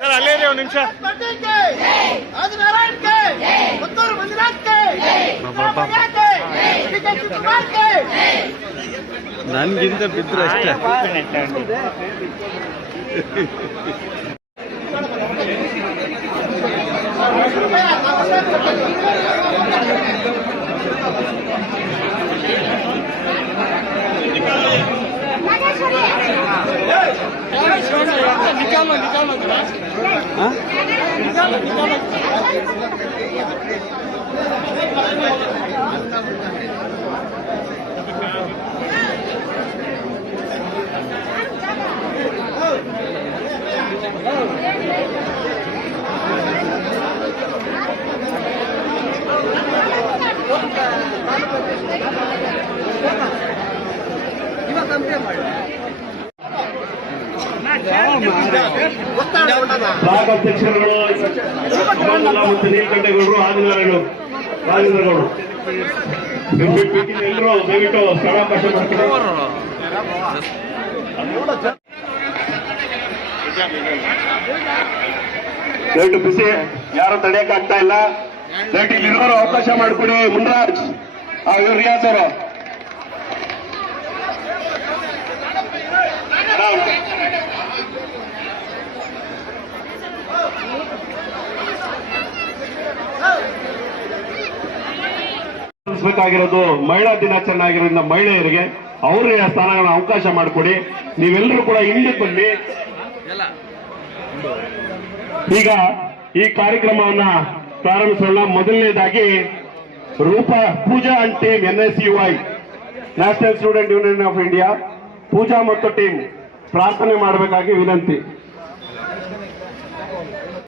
Sir ಅಲ್ಲೇ ಇರಿ ಒಂದು ನಿಮಿಷ ಪಟೇಲ್ಗೆ ಆದಿನಾರಾಯಣ್ಗೆ ಪುತ್ತೂರು ಮಂಜುನಾಥ್ಗೆ 今完成ま。ಬ್ಲಾಕ್ ಅಧ್ಯಕ್ಷರುಗಳು ಮತ್ತು ನೀಲಕಂಠೇಗೌಡರು ಆದಿನಾರಾಯಣರು ರಾಜೇಂದ್ರಗೌಡರು ಎಲ್ಲರೂ ದಯವಿಟ್ಟು ಸ್ಥಳಾವಕಾಶ ಮಾಡ್ತಾರೆ ದಯವಿಟ್ಟು ಬಿಸಿ ಯಾರು ತಡೆಯಕ್ಕಾಗ್ತಾ ಇಲ್ಲ? ದಯವಿಟ್ಟು ಇಲ್ಲಿರೋರು ಅವಕಾಶ ಮಾಡ್ಕೊಡಿ, ಮುನ್ರಾಜ್. ಆ ರಿಯಾಜ್ ಅವರು ಬೇಕಾಗಿರೋದು ಮಹಿಳಾ ದಿನಾಚರಣೆ ಆಗಿರೋದ್ರಿಂದ ಮಹಿಳೆಯರಿಗೆ ಅವರೇ ಸ್ಥಾನಗಳನ್ನ ಅವಕಾಶ ಮಾಡಿಕೊಡಿ. ನೀವೆಲ್ಲರೂ ಕೂಡ ಹಿಂದೆ ಬನ್ನಿ. ಈಗ ಈ ಕಾರ್ಯಕ್ರಮವನ್ನ ಪ್ರಾರಂಭಿಸೋಣ. ಮೊದಲನೇದಾಗಿ Roopa Pooja and team, N S U I national student union of India Pooja ಮತ್ತು ಟೀಮ್ ಪ್ರಾರ್ಥನೆ ಮಾಡಬೇಕಾಗಿ ವಿನಂತಿ.